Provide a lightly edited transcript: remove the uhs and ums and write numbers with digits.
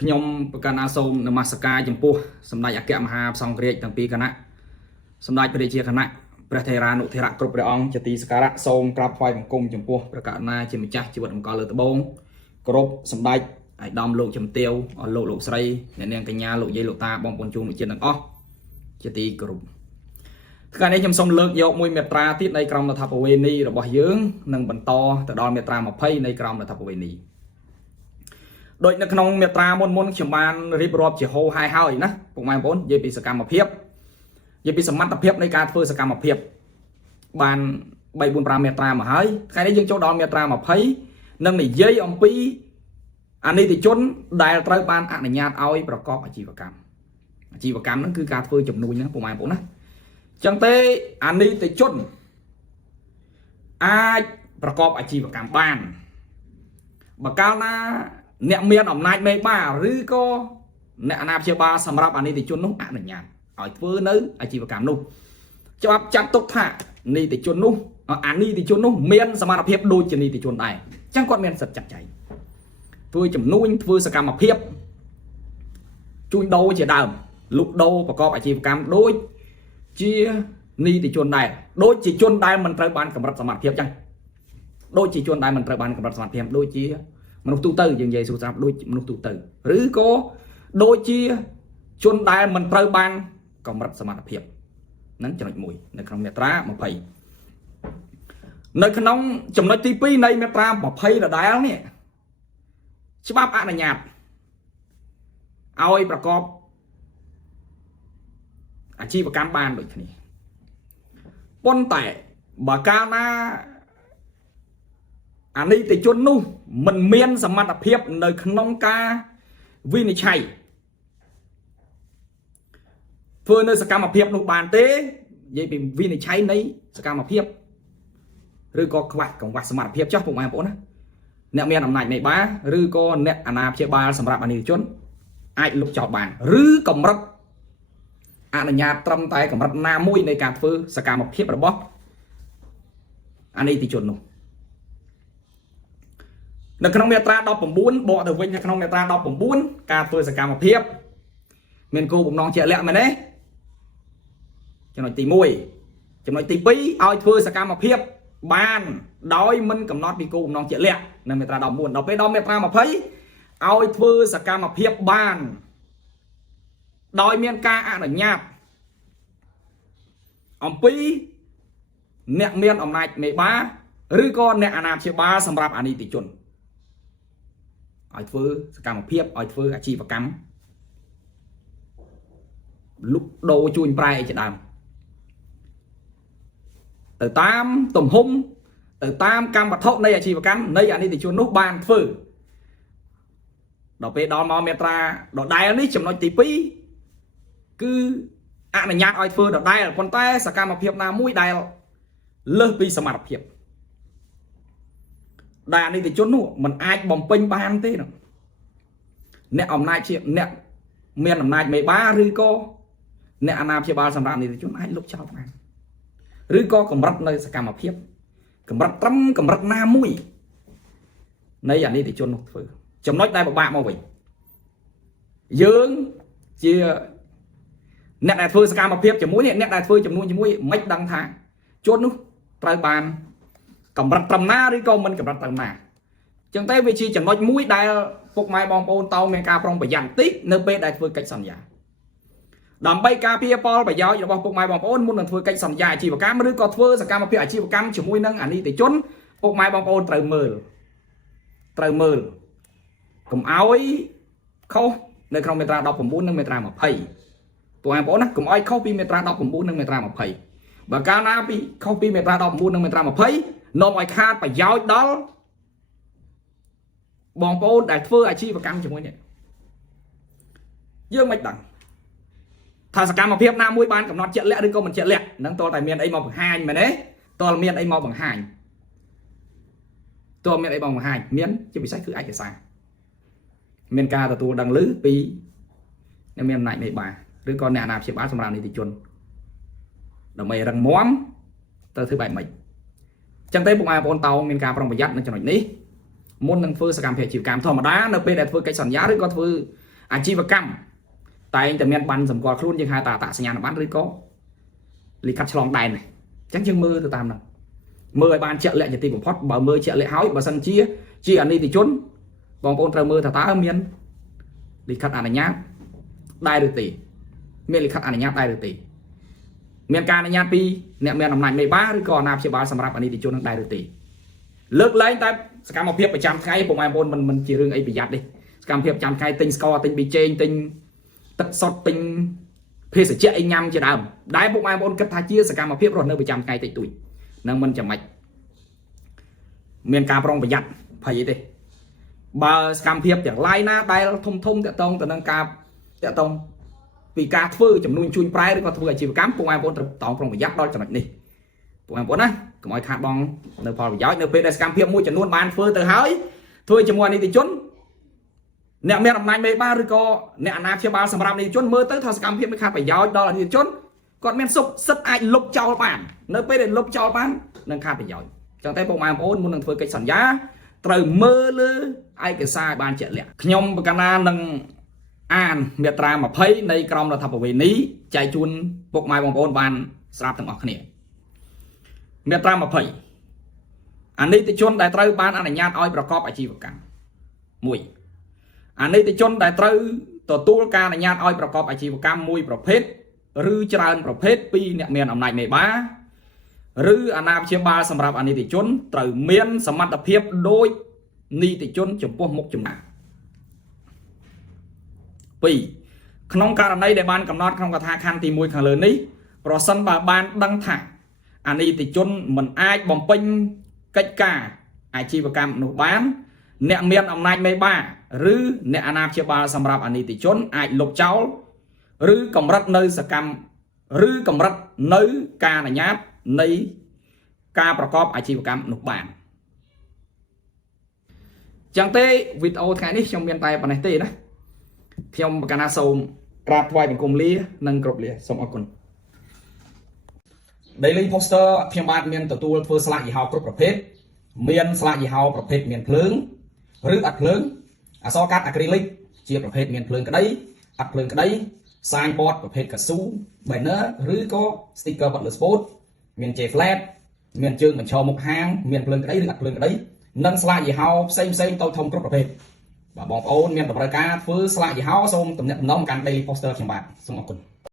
ខ្ញុំប្រកាសណាសូមនមស្ការចំពោះសម្ដេចអគ្គមហាផ្សង្ឃរាជទាំងពីរគណៈសម្ដេចព្រះរាជាគណៈព្រះថេរានុថេរៈគ្រប់ព្រះអង្គជាទីសក្ការៈសូមក្រាបថ្វាយបង្គំចំពោះប្រកាសណាជាម្ចាស់ជីវិតតម្កល់លើត្បូងគ្រប់សម្ដេចឯកឧត្តមលោកជំទាវលោកស្រីអ្នកនាងកញ្ញាលោកយាយលោកតាបងប្អូនជូនលោកជាតិទាំងអស់ជាទីគោរពថ្ងៃនេះខ្ញុំសូមលើកយកមួយមាត្រាទៀតនៃក្រមរដ្ឋបវេណីរបស់យើងនិងបន្តទៅដល់មាត្រា20នៃក្រមរដ្ឋបវេណីដូចនៅក្នុងមាត្រាមុនខ្ញុំបានរៀបរាប់ជាហោហាយហើយណាពុកម៉ែបងប្អូននិយាយពីសកម្មភាពនិយាយពីសមត្ថភាពនៃការធ្វើសកម្មភាពបាន3 4 5មាត្រាមកហើយថ្ងៃនេះយើងចូលដល់មាត្រា20និងនិយាយអំពីអនិច្ចជនដែលត្រូវបានអនុញ្ញាតឲ្យប្រកបអាជីវកម្មហ្នឹងគឺការធ្វើជំនួញហ្នឹងពុកម៉ែបងប្អូនណាចឹងទេអនិច្ចជនអាចប្រកបអាជីវកម្មបានបើកាលណាអ្នកមានអំណាចមេបាឬក៏អ្នកអាណាព្យាបាលសម្រាប់អនិច្ចជននោះអនុញ្ញាតឲ្យធ្វើនៅអាជីវកម្មនោះច្បាប់ចាត់ទុកថាអនិច្ចជននោះមានសមត្ថភាពដូចជានិច្ចជនដែរអញ្ចឹងគាត់មានសិទ្ធិចាត់ចែងធ្វើជំនួញធ្វើសកម្មភាពជួញដូរជាដើមលក់ដូរប្រកបអាជីវកម្មដូចជានិច្ចជនដែរដូចជាជនដែលមិនត្រូវបានកម្រិតសមត្ថភាពអញ្ចឹងដូចជាជនដែលមិនត្រូវបានកម្រិតសមត្ថភាពដូចជាមនុស្សទូទៅយើងនិយាយសួរស្រាប់ដូចមនុស្សទូទៅឬក៏ដូចជាជនដែលមិនត្រូវបានកម្រិតសមត្ថភាពហ្នឹងចំណុចមួយនៅក្នុងមាត្រា20នៅក្នុងចំណុចទី2នៃមាត្រា20ដដែលនេះច្បាប់អនុញ្ញាតឲ្យប្រកបអាជីវកម្មបានដូចគ្នាប៉ុន្តែបើកាលណាអនិច្ចជននោះមិនមានសមត្ថភាពនៅក្នុងការវិនិច្ឆ័យធ្វើនៅសកម្មភាពនោះបានទេនិយាយពីវិនិច្ឆ័យនៃសកម្មភាពឬក៏ខ្វះកង្វះសមត្ថភាពចុះពុកម៉ែបងប្អូនណាអ្នកមានអំណាចមេបាឬក៏អ្នកអាណាព្យាបាលសម្រាប់អនិច្ចជនអាចលុបចោលបានឬកម្រិតអនុញ្ញាតត្រឹមតែកម្រិតណាមួយនៃការធ្វើសកម្មភាពរបស់អនិច្ចជននោះនៅក្នុងមាត្រា19បកទៅវិញនៅក្នុងមាត្រា19ការធ្វើសកម្មភាពមានគោលបំណងជាក់លាក់មែនទេចំណុចទី1ចំណុចទី2ឲ្យធ្វើសកម្មភាពបានដោយមិនកំណត់ពីគោលបំណងជាក់លាក់នៅមាត្រា19ដល់ពេលដល់មាត្រា20ឲ្យធ្វើសកម្មភាពបានដោយមានការអនុញ្ញាតអំពីអ្នកមានអំណាចមេបាឬក៏អ្នកអាណាព្យាបាលសម្រាប់អនិច្ចជនឲ្យធ្វើសកម្មភាពឲ្យធ្វើអាជីវកម្មលុកដូរជួញប្រែអីជាដើមទៅតាមទំហំទៅតាមកម្មវត្ថុនៃអាជីវកម្មនៃអនិច្ចជននោះបានធ្វើដល់ពេលដល់មកមាត្រាដដែលនេះចំណុចទី2គឺអនុញ្ញាតឲ្យធ្វើដដែលប៉ុន្តែសកម្មភាពណាមួយដែលលើសពីសមត្ថភាពដែលអនិច្ចជននោះมันអាចបំពេញបានទេអ្នកអំណាចជាអ្នកមានអំណាចមេបាឬក៏អ្នកអាណាព្យាបាលសម្រាប់អនិច្ចជនអាចលុបចោលបានឬក៏កម្រិតនៅសកម្មភាពកម្រិតត្រឹមកម្រិតណាមួយនៃអនិច្ចជននោះធ្វើចំណុចដែលពិបាកមកវិញយើងជាអ្នកដែលធ្វើសកម្មភាពជាមួយអ្នកដែលធ្វើចំនួនជាមួយមិនដឹងថាជននោះត្រូវបានកម្រិតត្រឹមណាឬក៏មិនកម្រិតត្រឹមណាចឹងតែវាជាចំណុចមួយដែលពុកម៉ែបងប្អូនតោមានការប្រុងប្រយ័ត្នតិចនៅពេលដែលធ្វើកិច្ចសន្យាដើម្បីការពារផលប្រយោជន៍របស់ពុកម៉ែបងប្អូនមុននឹងធ្វើកិច្ចសន្យាអាជីវកម្មឬក៏ធ្វើសកម្មភាពអាជីវកម្មជាមួយនឹងអនិច្ចជនពុកម៉ែបងប្អូនត្រូវមើលកុំឲ្យខុសនៅក្នុងមាត្រា19និងមាត្រា20ពុកម៉ែបងប្អូនណាកុំឲ្យខុសពីមាត្រា19និងមាត្រា20បើកាលណាពីខុសពីមាត្រា19និងមាត្រា20នាំឲ្យខាតប្រយោជន៍ដល់បងប្អូនដែលធ្វើអាជីវកម្មជាមួយនេះយើងមិនដឹងថាសកម្មភាពណាមួយបានកំណត់ជាក់លាក់ឬក៏មិនជាក់លាក់នឹងតើតែមានអីមកបង្ហាញមែនទេតើមានអីមកបង្ហាញមានជាពិសេសគឺឯកសារមានការទទួលដឹងឮពីអ្នកមានអំណាចមេបាឬក៏អ្នកអាណាព្យាបាលសម្រាប់អនិច្ចជនដើម្បីរឹងមាំទៅធ្វើបែបម៉េចចឹងទេពុកម៉ែបងប្អូនតោមានការប្រុងប្រយ័ត្ននៅចំណុចនេះមុននឹងធ្វើសកម្មភាពអាជីវកម្មធម្មតានៅពេលដែលធ្វើកិច្ចសន្យាឬក៏ធ្វើ អាជីវកម្មតែងតែមានបានសម្គាល់ខ្លួនយើងហៅថាអត្តសញ្ញាណប័ណ្ណឬក៏លិខិតឆ្លងដែននេះអញ្ចឹងយើងមើលទៅតាមហ្នឹងមើលឲ្យបានជាក់លាក់ជាទីបំផុតបើមើលជាក់លាក់ហើយបើសិនជាអានីតិជនបងប្អូនត្រូវមើលថាតើមានលិខិតអនុញ្ញាតដែរឬទេមានលិខិតអនុញ្ញាតដែរឬទេមានការអនុញ្ញាតពីអ្នកមានអំណាចមេបាឬក៏អាណាព្យាបាលសម្រាប់អានីតិជននឹងដែរឬទេលើកលែងតែសកម្មភាពប្រចាំថ្ងៃពុកម៉ែបងប្អូនមិនជារឿងអីប្រយ័ត្នទេសកម្មភាពប្រចាំថ្ងៃទិញស្ករទិញប៊ីចេងទិញទឹកសុទ្ធទិញភេសជ្ជៈអីញ៉ាំជាដើមដែលពុកម៉ែបងប្អូនគិតថាជាសកម្មភាពរស់នៅប្រចាំថ្ងៃតិចតួចនឹងមិនចាំបាច់មានការប្រុងប្រយ័ត្នភ័យអីទេបើសកម្មភាពទាំងឡាយណាដែលធំតាក់ទងទៅនឹងការតាក់ទងពីការធ្វើចំនួនជួញប្រែឬក៏ធ្វើអាជីវកម្មពុកម៉ែបងប្អូនត្រូវតោងប្រុងប្រយ័ត្នដល់ចំណុចនេះពុកម៉ែបងប្អូនណាកុំឲ្យខាតបង់នៅផលប្រយោជន៍នៅពេលដែលសកម្មភាពមួយចំនួនបានធ្វើទៅហើយធ្វើជាមួយអានីតិជនអ្នកមានអំណាចមេបាឬក៏អ្នកអាណាព្យាបាលសម្រាប់អានីតិជនមើលទៅថាសកម្មភាពនេះខាតប្រយោជន៍ដល់អានីតិជនគាត់មានសិទ្ធិអាចលុបចោលបាននៅពេលដែលលុបចោលបាននឹងខាតប្រយោជន៍ចឹងតែពុកម៉ែបងប្អូនមុននឹងធ្វើកិច្ចសន្យាត្រូវមើលលើឯកសារឲ្យបានជាក់លាក់ខ្ញុំបកណានឹងអានមាត្រា20នៃក្រមរដ្ឋប្បវេណីចែកជូនពុកម៉ែបងប្អូនបានស្រាប់ទាំងអស់គ្នាមាត្រា20អានីតិជនដែលត្រូវបានអនុញ្ញាតឲ្យប្រកបអាជីវកម្ម1អានីតិជនដែលត្រូវទទួលការអនុញ្ញាតឲ្យប្រកបអាជីវកម្មមួយប្រភេទឬច្រើនប្រភេទពីអ្នកមានអំណាចមេបាឬអាណាព្យាបាលសម្រាប់អានីតិជនត្រូវមានសមត្ថភាពដូចនីតិជនចំពោះមុខចំណា2ក្នុងករណីដែលបានកំណត់ក្នុងកថាខណ្ឌទី1ខាងលើនេះប្រសិនបើបានដឹងថាអានីតិជនមិនអាចបំពេញកិច្ចការអាជីវកម្មនោះបានអ្នកមានអំណាចមេបាឬអ្នកអាណាព្យាបាលសម្រាប់អានីតិជនអាចលុបចោលឬកម្រិតនៅសកម្មឬកម្រិតនៅការអនុញ្ញាតនៃការប្រកបអាជីវកម្មនោះបានចឹងទេវីដេអូថ្ងៃនេះខ្ញុំមានតែប៉ុណ្ណេះទេណាខ្ញុំបកណាសូមក្រាបថ្វាយបង្គំលានិងគោរពលាសូមអរគុណ Daily Poster ខ្ញុំបាទមានទទួលធ្វើស្លាកយីហោគ្រប់ប្រភេទមានស្លាកយីហោប្រភេទមានភ្លើងឬអត់ភ្លើងអក្សរកាត់អាគ្រីលិកជាប្រភេទមានភ្លើងក្តីអត់ភ្លើងក្តីសាញបតប្រភេទកស៊ូ banner ឬក៏ sticker បាត់លើ sport មាន J flat មានជើងបញ្ឈរមុខហាងមានភ្លើងក្តីឬអត់ភ្លើងក្តីនិងស្លាកយីហោផ្សេងតូចធំគ្រប់ប្រភេទបាទបងប្អូនមានតម្រូវការធ្វើស្លាកយីហោសូមទំនាក់ទំនងកាន់ Daily Poster ខ្ញុំបាទសូមអរគុណ